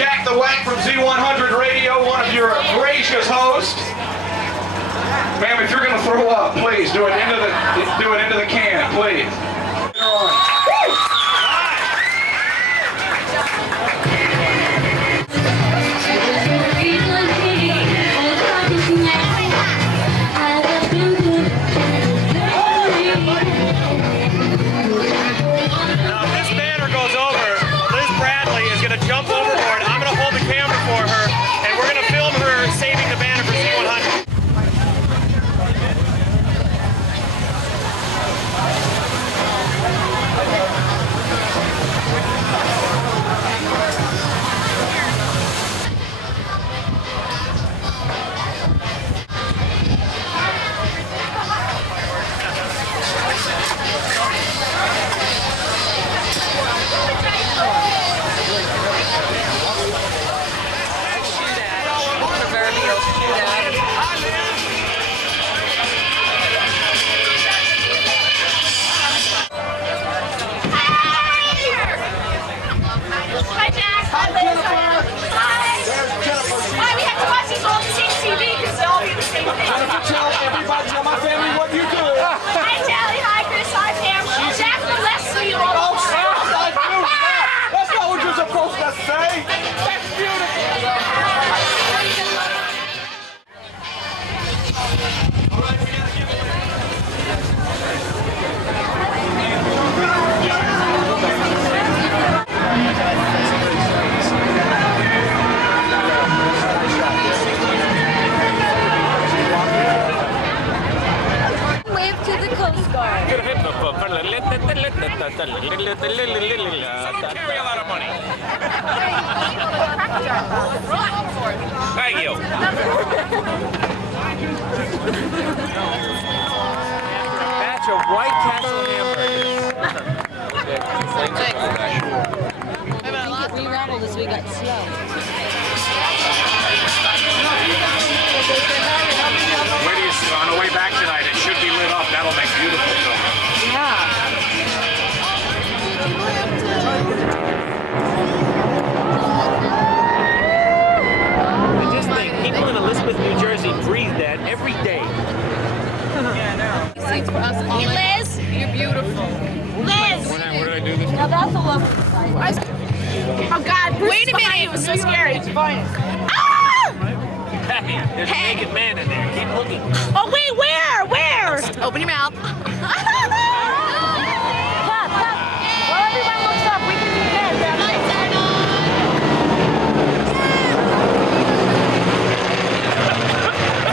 Jack the Wack from Z100 Radio, one of your gracious hosts. Ma'am, if you're going to throw up, please do it into the can, please. Someone carry a lot of money. Thank you. Batch of White Castle hamburgers. We rattled as we got slow. Where do you see on the way back tonight? It should be lit up. That'll make beautiful filming. Yeah. Just think, people in Elizabeth, New Jersey breathe that every day. Yeah, I know. Hey, Liz, you're beautiful. Liz! What did I do this? Now that's a lovely sight. Oh God, Bruce, wait a minute, it was so scary. It's fine. Ah! Hey, there's a naked man in there. Keep looking. Oh wait, where? Where? Open your mouth. Pop. Well, everyone looks up. We can do this.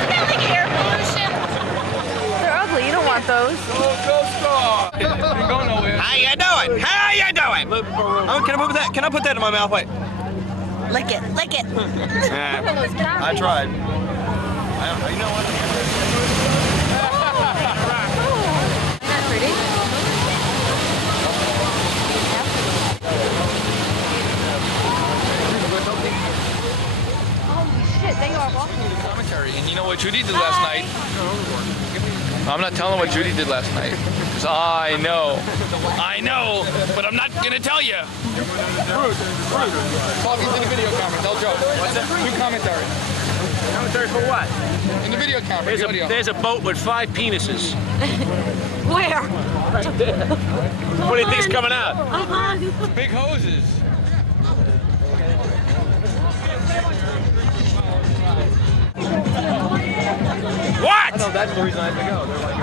Smelling air pollution. They're ugly. You don't want those. How you doing? How you doing? Oh, can I put that in my mouth? Wait. Lick it. Lick it. I tried. You know what? Isn't that pretty? Holy shit, they are awful. Commentary. And you know what Judy did last night? I'm not telling what Judy did last night. Because I know, but I'm not going to tell you. Bruce, talking to the video camera, tell Joe. What's that? Do commentary. Commentary for what? In the video camera, There's a boat with 5 penises. Where? What do you think's coming out? Big hoses. What? I know, that's the reason I have to go. They're like...